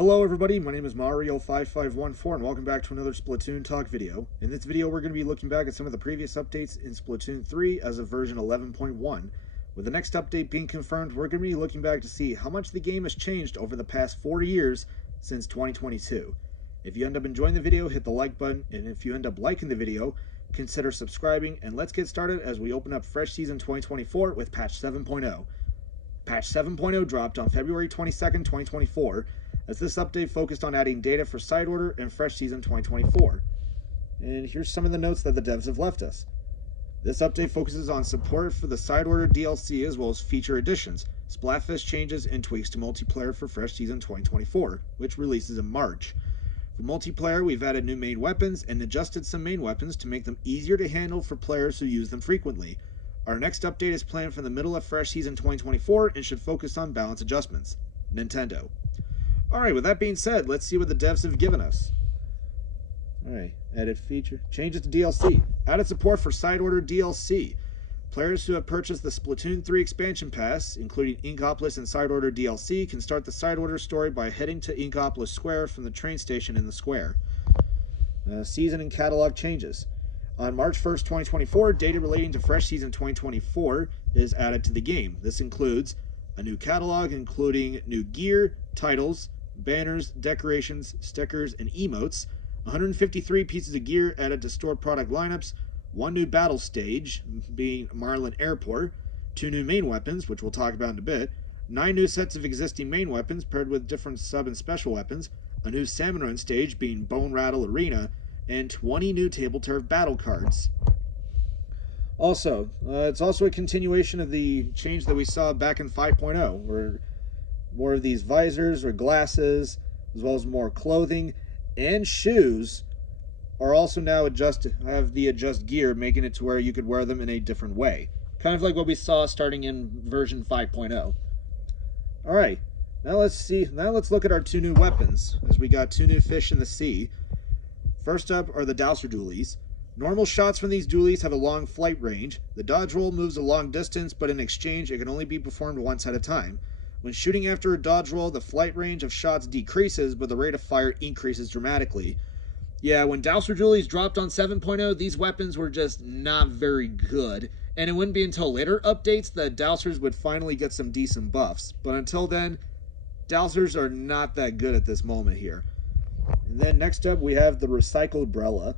Hello everybody, my name is Mario5514 and welcome back to another Splatoon Talk video. In this video we're going to be looking back at some of the previous updates in Splatoon 3 as of version 11.1. With the next update being confirmed, we're going to be looking back to see how much the game has changed over the past 4 years since 2022. If you end up enjoying the video, hit the like button, and if you end up liking the video, consider subscribing, and let's get started as we open up Fresh Season 2024 with Patch 7.0. Patch 7.0 dropped on February 22nd, 2024, as this update focused on adding data for Side Order and Fresh Season 2024. And here's some of the notes that the devs have left us. This update focuses on support for the Side Order DLC as well as feature additions, Splatfest changes, and tweaks to multiplayer for Fresh Season 2024, which releases in March. For multiplayer, we've added new main weapons and adjusted some main weapons to make them easier to handle for players who use them frequently. Our next update is planned for the middle of Fresh Season 2024 and should focus on balance adjustments. Nintendo. Alright, with that being said, let's see what the devs have given us. Alright, added feature. Changes to DLC. Added support for Side Order DLC. Players who have purchased the Splatoon 3 expansion pass, including Inkopolis and Side Order DLC, can start the Side Order story by heading to Inkopolis Square from the train station in the square. Season and catalog changes. On March 1st, 2024, data relating to Fresh Season 2024 is added to the game. This includes a new catalog including new gear, titles, banners, decorations, stickers, and emotes, 153 pieces of gear added to store product lineups, one new battle stage, being Marlin Airport, 2 new main weapons, which we'll talk about in a bit, 9 new sets of existing main weapons paired with different sub and special weapons, a new Salmon Run stage, being Bone Rattle Arena, and 20 new table turf battle cards. Also, it's also a continuation of the change that we saw back in 5.0, where more of these visors or glasses, as well as more clothing and shoes, are also now have the adjust gear, making it to where you could wear them in a different way. Kind of like what we saw starting in version 5.0. Alright, now let's look at our 2 new weapons, as we got 2 new fish in the sea. First up are the Dowser Dualies. Normal shots from these dualies have a long flight range. The dodge roll moves a long distance, but in exchange it can only be performed once at a time. When shooting after a dodge roll, the flight range of shots decreases, but the rate of fire increases dramatically. Yeah, when Dowser Dualies dropped on 7.0, these weapons were just not very good, and it wouldn't be until later updates that Dowsers would finally get some decent buffs. But until then, Dowsers are not that good at this moment here. And then next up we have the Recycled Brella.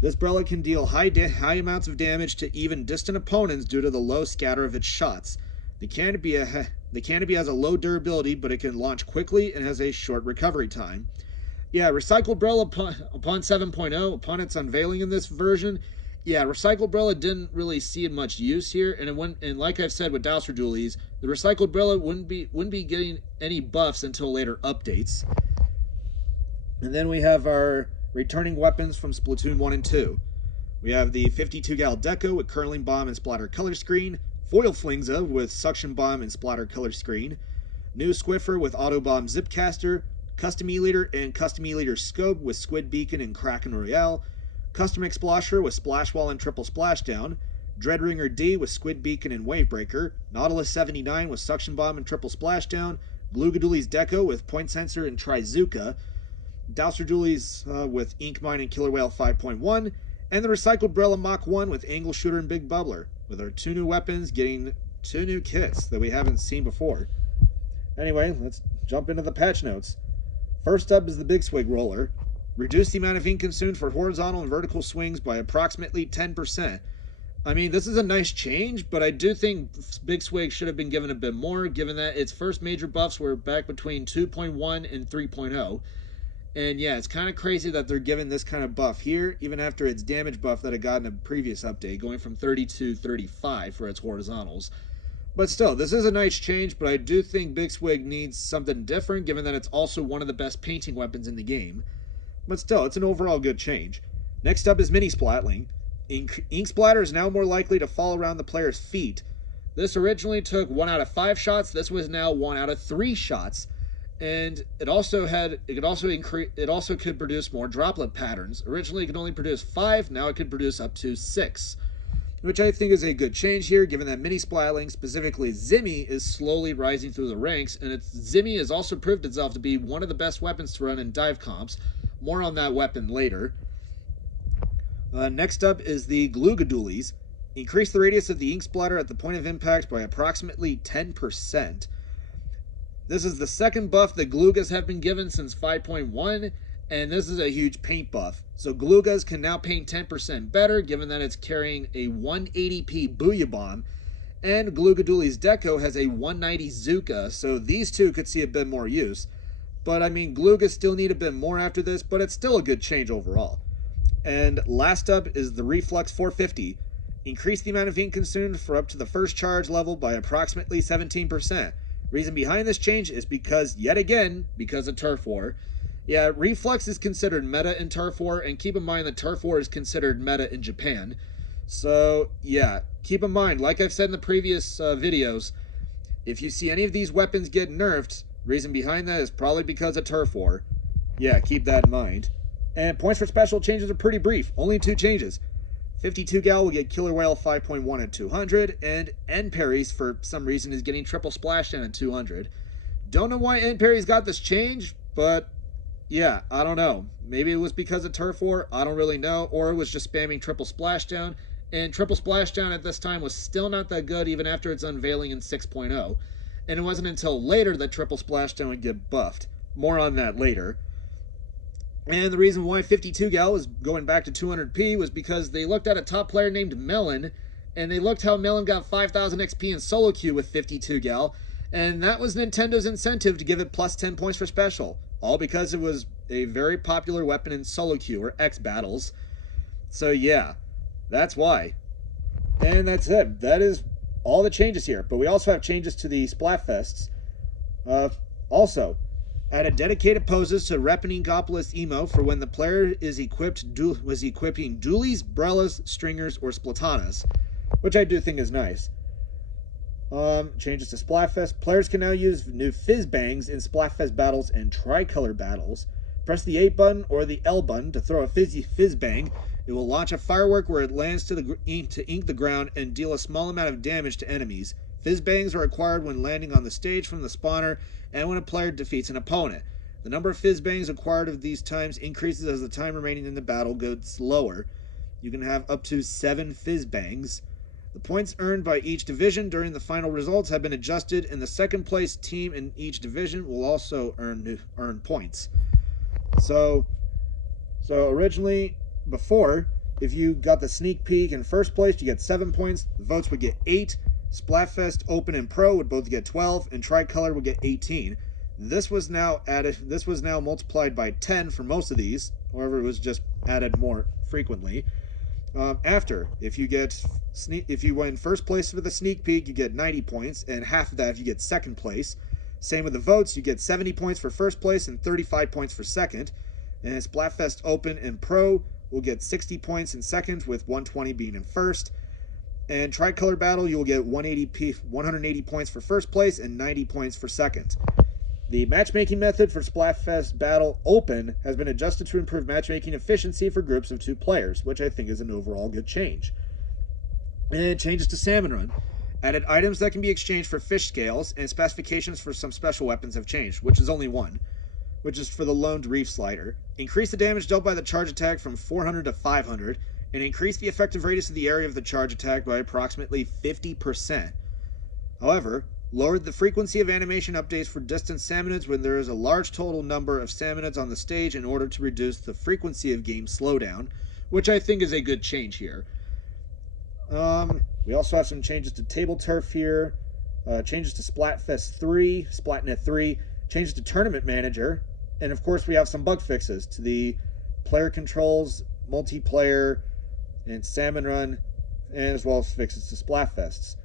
This Brella can deal high amounts of damage to even distant opponents due to the low scatter of its shots. The canopy has a low durability, but it can launch quickly and has a short recovery time. Yeah, Recycled Brella upon 7.0, upon its unveiling in this version, yeah, Recycled Brella didn't really see much use here, and like I've said with Dowser Dualies, the Recycled Brella wouldn't be getting any buffs until later updates. And then we have our returning weapons from Splatoon 1 and 2. We have the 52 gal Deco with Curling Bomb and Splatter Color Screen, Foil Flingza with Suction Bomb and Splatter Color Screen, new Squiffer with Auto Bomb Zipcaster, Custom E-Leader and Custom E-Leader Scope with Squid Beacon and Kraken Royale, Custom Explasher with Splash Wall and Triple Splashdown, Dreadringer D with Squid Beacon and Wavebreaker, Nautilus 79 with Suction Bomb and Triple Splashdown, Glugadoolies Deco with Point Sensor and Trizuka, Dowser Dualies with Ink Mine and Killer Whale 5.1, and the Recycled Brella Mach 1 with Angle Shooter and Big Bubbler, with our 2 new weapons getting 2 new kits that we haven't seen before. Anyway, let's jump into the patch notes. First up is the Big Swig Roller. Reduce the amount of ink consumed for horizontal and vertical swings by approximately 10%. I mean, this is a nice change, but I do think Big Swig should have been given a bit more, given that its first major buffs were back between 2.1 and 3.0. And yeah, it's kind of crazy that they're giving this kind of buff here, even after its damage buff that it got in a previous update, going from 30 to 35 for its horizontals. But still, this is a nice change, but I do think Big Swig needs something different, given that it's also one of the best painting weapons in the game. But still, it's an overall good change. Next up is Mini Splatling. Ink Splatter is now more likely to fall around the player's feet. This originally took 1 out of 5 shots, this was now 1 out of 3 shots. And it also could produce more droplet patterns. Originally it could only produce 5, now it could produce up to 6. which I think is a good change here, given that mini Splatling, specifically Zimmy, is slowly rising through the ranks, and Zimmy has also proved itself to be one of the best weapons to run in dive comps. More on that weapon later. Next up is the Gloogadoolies. Increase the radius of the ink splatter at the point of impact by approximately 10%. This is the second buff that Gloogas have been given since 5.1, and this is a huge paint buff. So Gloogas can now paint 10% better, given that it's carrying a 180p Booyah Bomb, and Gloogadoolie's Deco has a 190 Zuka, so these two could see a bit more use. But I mean, Gloogas still need a bit more after this, but it's still a good change overall. And last up is the Reflux 450. Increase the amount of ink consumed for up to the first charge level by approximately 17%. Reason behind this change is because, yet again, because of Turf War. Yeah, Reflux is considered meta in Turf War, and keep in mind that Turf War is considered meta in Japan. So, yeah, keep in mind, like I've said in the previous videos, if you see any of these weapons get nerfed, reason behind that is probably because of Turf War. Yeah, keep that in mind. And points for special changes are pretty brief, only 2 changes. 52 Gal will get Killer Whale 5.1 at 200, and End Parries, for some reason, is getting Triple Splashdown at 200. Don't know why End Parries got this change, but yeah, I don't know. Maybe it was because of Turf War, I don't really know, or it was just spamming Triple Splashdown, and Triple Splashdown at this time was still not that good even after its unveiling in 6.0, and it wasn't until later that Triple Splashdown would get buffed. More on that later. And the reason why 52 Gal was going back to 200p was because they looked at a top player named Melon, and they looked how Melon got 5,000 XP in solo queue with 52 Gal, and that was Nintendo's incentive to give it plus 10 points for special, all because it was a very popular weapon in solo queue or X battles. So yeah, that's why. And that's it. That is all the changes here, but we also have changes to the Splatfests. Also, added dedicated poses to Rep and Inkopolis emo for when the player is equipping dualies, brellas, stringers, or splatanas, which I do think is nice. Changes to Splatfest. Players can now use new Fizz Bangs in Splatfest battles and Tricolor battles. Press the A button or the L button to throw a Fizz Bang. It will launch a firework where it lands to ink the ground and deal a small amount of damage to enemies. Fizz Bangs are acquired when landing on the stage from the spawner and when a player defeats an opponent. The number of Fizz Bangs acquired of these times increases as the time remaining in the battle goes lower. You can have up to 7 Fizz Bangs. The points earned by each division during the final results have been adjusted, and the second place team in each division will also earn points. So originally, before, if you got the sneak peek in first place, you get 7 points. The votes would get 8. Splatfest Open and Pro would both get 12, and Tricolor would get 18. This was now multiplied by 10 for most of these. However, it was just added more frequently. If you win first place for the sneak peek, you get 90 points, and half of that if you get second place. Same with the votes, you get 70 points for first place and 35 points for second. And Splatfest Open and Pro will get 60 points in second, with 120 being in first. And Tricolor Battle, you will get 180 points for first place and 90 points for second. The matchmaking method for Splatfest Battle Open has been adjusted to improve matchmaking efficiency for groups of 2 players, which I think is an overall good change. And changes to Salmon Run. Added items that can be exchanged for fish scales, and specifications for some special weapons have changed, which is only one, which is for the Loaned Reef Slider. Increase the damage dealt by the charge attack from 400 to 500, and increase the effective radius of the area of the charge attack by approximately 50%. However, lowered the frequency of animation updates for distant salmonids when there is a large total number of salmonids on the stage in order to reduce the frequency of game slowdown, which I think is a good change here. We also have some changes to Table Turf here, changes to Splatfest 3, Splatnet 3, changes to Tournament Manager, and of course we have some bug fixes to the player controls, multiplayer, and Salmon Run, and as well as fixes to Splatfests.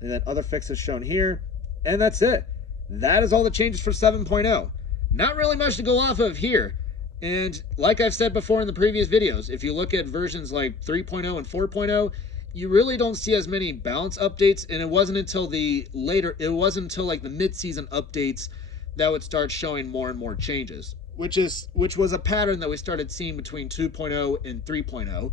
And then other fixes shown here, and that's it. That is all the changes for 7.0. Not really much to go off of here. And like I've said before in the previous videos, if you look at versions like 3.0 and 4.0, you really don't see as many balance updates, and it wasn't until like the mid-season updates that would start showing more and more changes, which was a pattern that we started seeing between 2.0 and 3.0.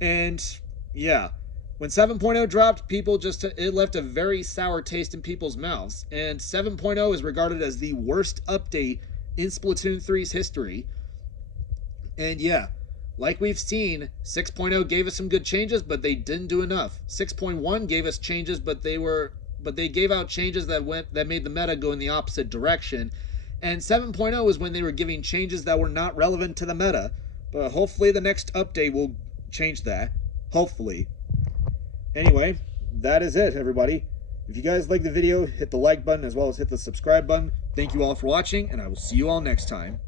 And yeah, When 7.0 dropped, it left a very sour taste in people's mouths, and 7.0 is regarded as the worst update in Splatoon 3's history. And yeah, like we've seen, 6.0 gave us some good changes, but they didn't do enough. 6.1 gave us changes, but they gave out changes that made the meta go in the opposite direction. And 7.0 is when they were giving changes that were not relevant to the meta. But hopefully the next update will change that. Hopefully. Anyway, that is it, everybody. If you guys like the video, hit the like button as well as hit the subscribe button. Thank you all for watching, and I will see you all next time.